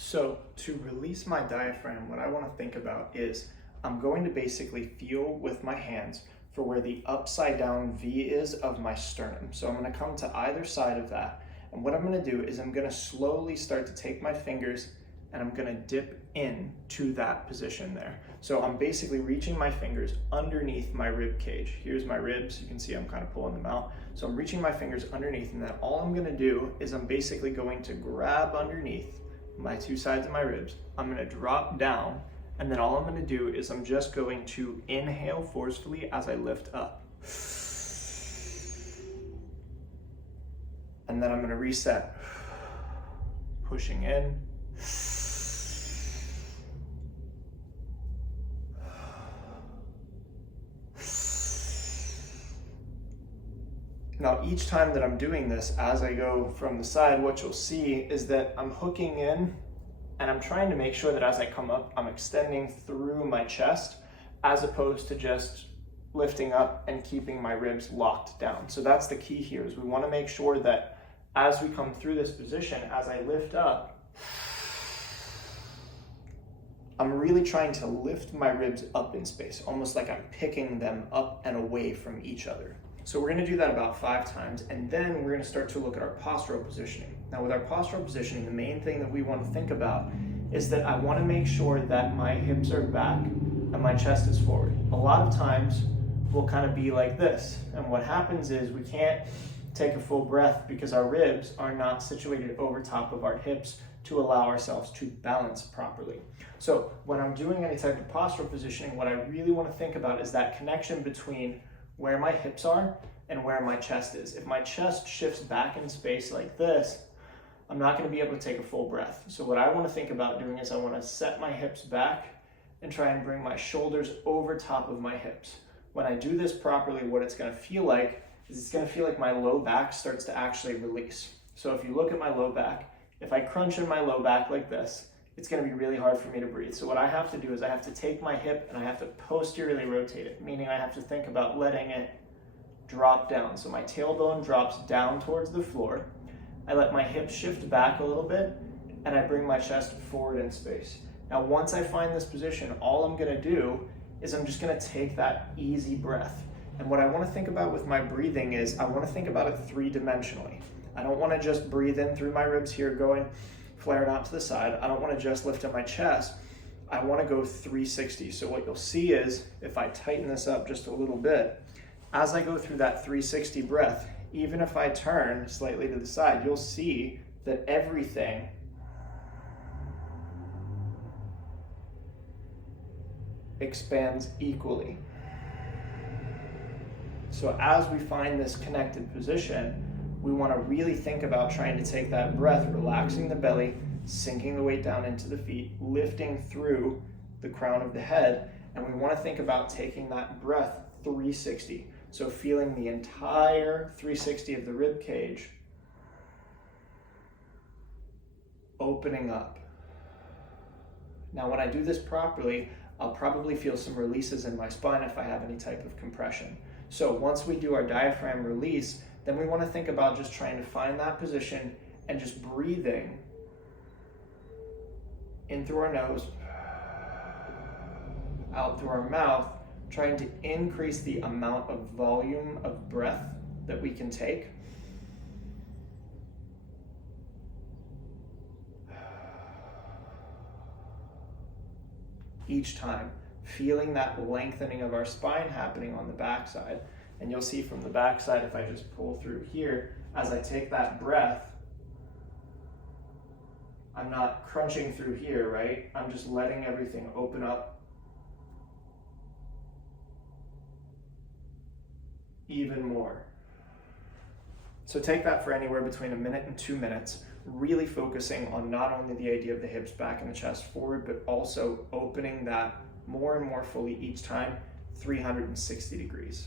So to release my diaphragm, what I want to think about is I'm going to basically feel with my hands for where the upside down V is of my sternum. So I'm going to come to either side of that. And what I'm going to do is I'm going to slowly start to take my fingers and I'm going to dip in to that position there. So I'm basically reaching my fingers underneath my rib cage. Here's my ribs. You can see I'm kind of pulling them out. So I'm reaching my fingers underneath, and then all I'm going to do is I'm basically going to grab underneath my two sides of my ribs. I'm going to drop down, and then all I'm going to do is I'm just going to inhale forcefully as I lift up. And then I'm going to reset, pushing in. Now, each time that I'm doing this, as I go from the side, what you'll see is that I'm hooking in and I'm trying to make sure that as I come up, I'm extending through my chest as opposed to just lifting up and keeping my ribs locked down. So that's the key here, is we want to make sure that as we come through this position, as I lift up, I'm really trying to lift my ribs up in space, almost like I'm picking them up and away from each other. So we're going to do that about 5 times, and then we're going to start to look at our postural positioning. Now with our postural positioning, the main thing that we want to think about is that I want to make sure that my hips are back and my chest is forward. A lot of times we'll kind of be like this, and what happens is we can't take a full breath because our ribs are not situated over top of our hips to allow ourselves to balance properly. So when I'm doing any type of postural positioning, what I really want to think about is that connection between where my hips are and where my chest is. If my chest shifts back in space like this, I'm not going to be able to take a full breath. So what I want to think about doing is I want to set my hips back and try and bring my shoulders over top of my hips. When I do this properly, what it's going to feel like is it's going to feel like my low back starts to actually release. So if you look at my low back, if I crunch in my low back like this, it's going to be really hard for me to breathe. So what I have to do is I have to take my hip and I have to posteriorly rotate it, meaning I have to think about letting it drop down. So my tailbone drops down towards the floor. I let my hips shift back a little bit and I bring my chest forward in space. Now, once I find this position, all I'm going to do is I'm just going to take that easy breath. And what I want to think about with my breathing is I want to think about it 3-dimensionally. I don't want to just breathe in through my ribs here going flaring out to the side. I don't want to just lift up my chest. I want to go 360. So what you'll see is if I tighten this up just a little bit, as I go through that 360 breath, even if I turn slightly to the side, you'll see that everything expands equally. So as we find this connected position, we want to really think about trying to take that breath, relaxing the belly, sinking the weight down into the feet, lifting through the crown of the head, and we want to think about taking that breath 360. So feeling the entire 360 of the rib cage opening up. Now when I do this properly, I'll probably feel some releases in my spine if I have any type of compression. So once we do our diaphragm release, then we want to think about just trying to find that position and just breathing in through our nose, out through our mouth, trying to increase the amount of volume of breath that we can take. Each time, feeling that lengthening of our spine happening on the backside. And you'll see from the backside, if I just pull through here, as I take that breath, I'm not crunching through here, right? I'm just letting everything open up even more. So take that for anywhere between 1 minute and 2 minutes, really focusing on not only the idea of the hips back and the chest forward, but also opening that more and more fully each time, 360 degrees.